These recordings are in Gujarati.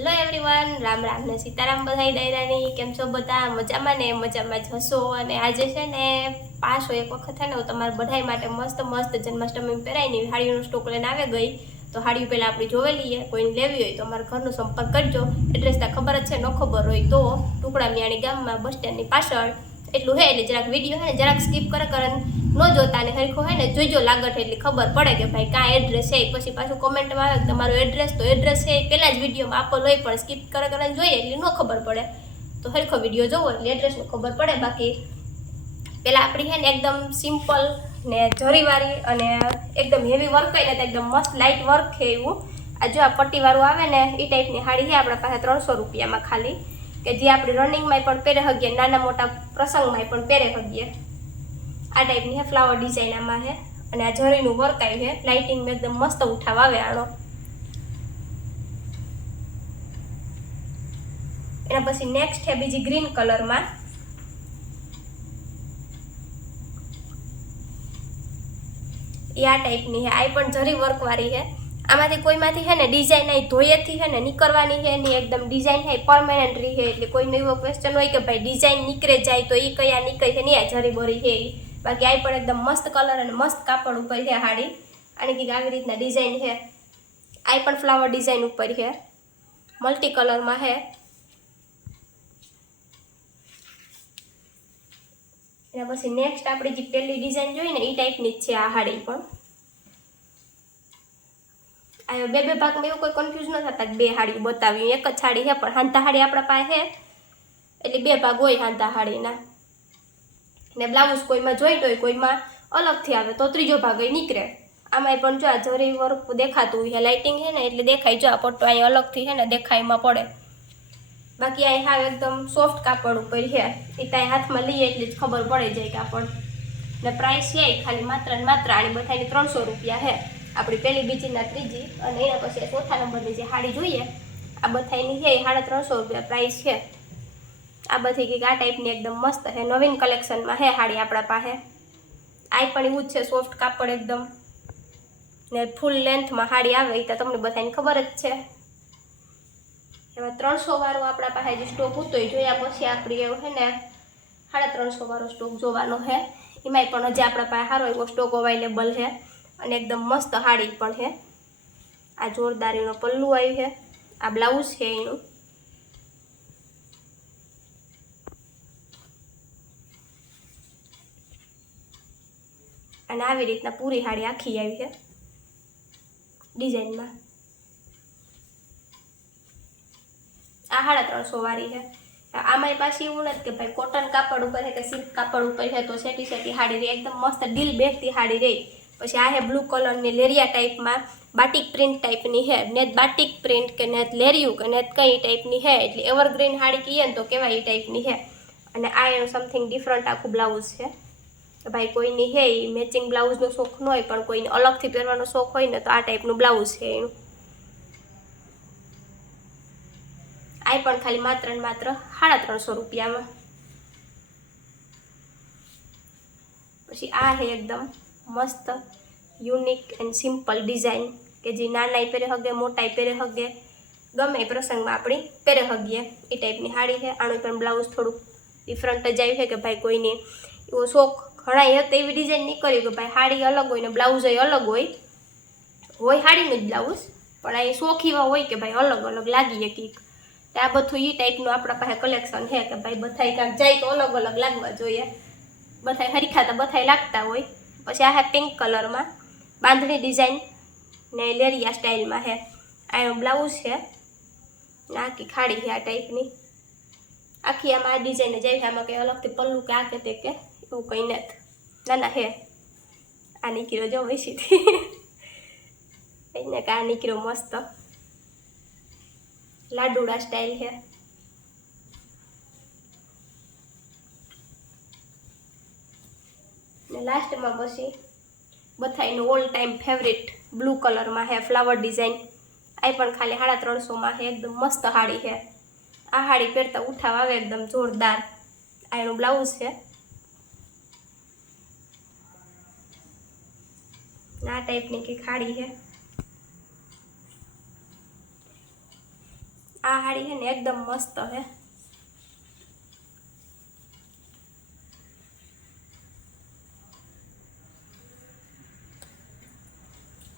હેલો એવરીવન રામ રામ ને સીતારામ બધાઈ ડાયરાની. કેમ છો બધા? મજામાં ને? મજામાં જ હશો અને આજે છે ને પાછો એક વખત ને હું તમારા બધાય માટે મસ્ત મસ્ત જન્માષ્ટમી પહેરાયની હાડીનો સ્ટોક લઈને આવે ગઈ. તો હાડી પહેલાં આપણે જોવે લઈએ. કોઈને લેવી હોય તો અમારા ઘરનો સંપર્ક કરજો. એડ્રેસ ત્યાં ખબર જ છે, ન ખબર હોય તો ટુકડા મિયાણી ગામમાં બસ સ્ટેન્ડની પાછળ. એટલું હે એટલે જરાક વીડિયો હે ને જરાક સ્કીપ કરે કરે ન જોતા ને હરખો હે ને જોઈજો લાગટ એટલે ખબર પડે કે ભાઈ કાં એડ્રેસ છે પછી પાછું કોમેન્ટમાં આવે તમારું એડ્રેસ તો એડ્રેસ છે પહેલાં જ વિડીયોમાં આપો હોય પણ સ્કીપ કરે કરે જોઈએ એટલે ન ખબર પડે. તો હરખો વીડિયો જોવો એટલે એડ્રેસનું ખબર પડે. બાકી પહેલાં આપણી છે ને એકદમ સિમ્પલ ને જરીવાળી અને એકદમ હેવી વર્ક હોય ને તો એકદમ મસ્ત લાઇટ વર્ક છે એવું. આ જો આ પટ્ટીવાળું આવે ને એ ટાઈપની સાડી છે આપણા પાસે ત્રણસો રૂપિયામાં ખાલી. કે જે આપણે રનિંગમાં પણ પહેરે શકીએ નાના મોટા પ્રસંગમાં પણ પહેરે શકીએ આ ટાઈપની છે ફ્લાવર ડિઝાઇન આમાં છે અને આ જરીનું વર્ક આવ્યું છે લાઇટિંગ એકદમ મસ્ત ઉઠાવ આવે આનો. એના પછી નેક્સ્ટ છે બીજી ગ્રીન કલરમાં એ આ ટાઈપની છે આ પણ જરી વર્કવાળી છે આમાંથી કોઈમાંથી છે ને ડિઝાઇન અહીં ધોયેથી છે ને નીકળવાની છે એની એકદમ ડિઝાઇન થાય પરમાનન્ટ રહી છે એટલે કોઈનો એવો ક્વેશ્ચન હોય કે ભાઈ ડિઝાઇન નીકળે જાય તો એ કયા નીકળે છે નહીં આ જરી બરી છે. બાકી આ પણ એકદમ મસ્ત કલર અને મસ્ત કાપડ ઉપર છે હાડી. અને કંઈક આવી રીતના ડિઝાઇન છે. આ પણ ફ્લાવર ડિઝાઇન ઉપર છે. મલ્ટી કલરમાં છે. એના પછી નેક્સ્ટ આપણી જે પહેલી ડિઝાઇન જોઈ ને એ ટાઈપની જ છે આ હાડી પણ. બે બે ભાગમાં એવું કોઈ કન્ફ્યુઝ ન થતા બે હાડી બતાવી એક જ સાડી છે પણ હાંતા હાડી આપણા પાસે છે એટલે બે ભાગ હોય હાંતા હાડીના. ને બ્લાઉઝ કોઈમાં જોઈન્ટ હોય, કોઈમાં અલગથી આવે, તો ત્રીજો ભાગ એ નીકળે. આમાંય પણ જો આ જરી વર્ક દેખાતું હોય, લાઇટિંગ છે ને, એટલે દેખાય. જો આ પટ્ટો અહીં અલગથી છે ને દેખાયમાં પડે. બાકી અહીં હાવ એકદમ સોફ્ટ કાપડ ઉપર છે એ ત્યાં હાથમાં લઈએ એટલે જ ખબર પડી જાય કાપડ. ને પ્રાઇસ છે ખાલી માત્ર ને માત્ર, આની બધાની ત્રણસો રૂપિયા છે આપણી પહેલી બીજીના ત્રીજી અને એના પછી ચોથા નંબરની જે હાડી જોઈએ, આ બધાની છે, એ સાડા ત્રણસો રૂપિયા પ્રાઇસ છે. આ બધી કંઈક આ ટાઈપની એકદમ મસ્ત છે. નવીન કલેક્શનમાં છે હાડી આપણા પાસે. આ પણ એવું જ છે સોફ્ટ કાપડ એકદમ. ને ફૂલ લેન્થમાં હાડી આવે એ તો તમને બધાને ખબર જ છે. એમાં ત્રણસો વાળો આપણા પાસે જે સ્ટોક હતો, એ જોયા પછી આપણી એવું છે ને, સાડા ત્રણસો વાળો સ્ટોક જોવાનો છે. એમાંય પણ હજી આપણા પાસે સારો એવો સ્ટોક અવેલેબલ છે. અને એકદમ મસ્ત હાડી પણ છે. આ જોરદારીનો પલ્લું આવ્યું છે. આ બ્લાઉઝ છે એનું. અને આવી રીતના પૂરી હાડી આખી આવી છે. ડિઝાઇનમાં. આ સાડા ત્રણસો વાળી છે. આમાંય પાછી એવું નથી કે ભાઈ કોટન કાપડ ઉપર છે કે સિલ્ક કાપડ ઉપર છે તો સેટી સેટી હાડી રહી. એકદમ મસ્ત ડીલ બેસતી હાડી રહી. પછી આ હે બ્લુ કલરની લેરિયા ટાઈપમાં બાટિક પ્રિન્ટ ટાઈપની છે ને બાટિક પ્રિન્ટ કે ને લેરિયું કે ને કઈ ટાઈપની હે, એટલે એવરગ્રીન હાડી કહીએ ને તો કેવા એ ટાઈપની હે. અને આ એનું સમથિંગ ડિફરન્ટ આખું બ્લાઉઝ છે. ભાઈ કોઈની હે એ મેચિંગ બ્લાઉઝનો શોખ ન હોય, પણ કોઈને અલગથી પહેરવાનો શોખ હોય ને તો આ ટાઈપનું બ્લાઉઝ છે એનું. આ પણ ખાલી માત્ર ને માત્ર સાડા ત્રણસો રૂપિયામાં. પછી આ હે એકદમ મસ્ત, યુનિક એન્ડ સિમ્પલ ડિઝાઇન કે જે નાનાય પહેરે હગે, મોટા પહેરે હગે. ગમે એ પ્રસંગમાં આપણી પહેરે હગીએ. એ ટાઈપની સાડી છે. આનું પણ બ્લાઉઝ થોડુંક ડિફરન્ટ જ આવ્યું છે કે ભાઈ કોઈને એવો શોખ ઘણા હતો એવી ડિઝાઇન નહીં કર્યું કે ભાઈ સાડી અલગ હોય ને બ્લાઉઝ અલગ હોય. હોય સાડીનું જ બ્લાઉઝ પણ આ શોખ એવા હોય કે ભાઈ અલગ અલગ લાગીએ કીક તો આ બધું એ ટાઈપનું આપણા પાસે કલેક્શન છે કે ભાઈ બધાય ક્યાંક જાય તો અલગ અલગ લાગવા જોઈએ. બધાય હરીખાતા બધાય લાગતા હોય. પછી આ હે પિંક કલરમાં. બાંધણી ડિઝાઇન ને લેરિયા સ્ટાઇલમાં છે આ બ્લાઉઝ છે. આખી ખાડી છે આ ટાઈપની. આખી આમાં આ ડિઝાઇન જ આવી. આમાં કંઈ અલગથી પલ્લું કે આ કે તે કે, એવું કંઈ નથી. ના ના હે. આ નીકળ્યો જો વૈસીથી એને કે આ નીકળ્યો મસ્ત. લાડુડા સ્ટાઇલ છે લાસ્ટમાં પછી બધાયનું ઓલ ટાઈમ ફેવરેટ બ્લુ કલરમાં છે ફ્લાવર ડિઝાઇન આ પણ ખાલી સાડા ત્રણસોમાં છે એકદમ મસ્ત હાડી છે આ હાડી પહેરતા ઉઠાવ આવે એકદમ જોરદાર. આ એનું બ્લાઉઝ છે આ ટાઈપની કંઈક હાડી છે આ હાડી છે ને એકદમ મસ્ત હે.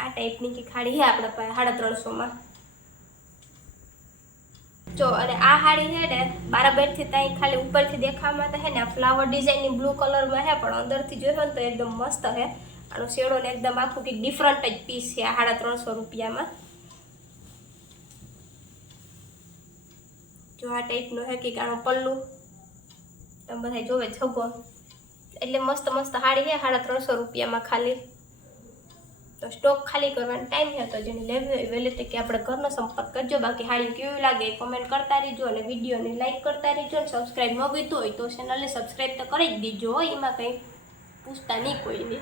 આ ટાઈપની કે ખાડી છે આપણા પાસે, સાડા ત્રણસોમાં. જો, અને આ હાડી છે ને બારાબરથી ત્યાં ખાલી ઉપરથી દેખાવામાં તો હે ને ફ્લાવર ડિઝાઇનની બ્લુ કલરમાં છે પણ અંદરથી જોયો ને તો એકદમ મસ્ત હે. આનો શેડો ને એકદમ આખું કંઈક ડિફરન્ટ જ પીસ છે, આ સાડા ત્રણસો રૂપિયામાં. જો, આ ટાઈપનો હે કંઈક આનો પલ્લું. તમે બધા જોવે છગો એટલે મસ્ત મસ્ત હાડી છે સાડા ત્રણસો રૂપિયામાં ખાલી. તો સ્ટોક ખાલી કરવાનો ટાઈમ છે, તો જેને લેવી હોય વહેલી તકે આપણે ઘરનો સંપર્ક કરજો. બાકી હાડી કેવી લાગે એ કોમેન્ટ કરતા રહેજો અને વિડીયોને લાઇક કરતા રહેજો અને સબસ્ક્રાઈબ ન હોય તો ચેનલને સબસ્ક્રાઈબ તો કરી જ દીજો એમાં કંઈ પૂછતા નહીં કોઈને.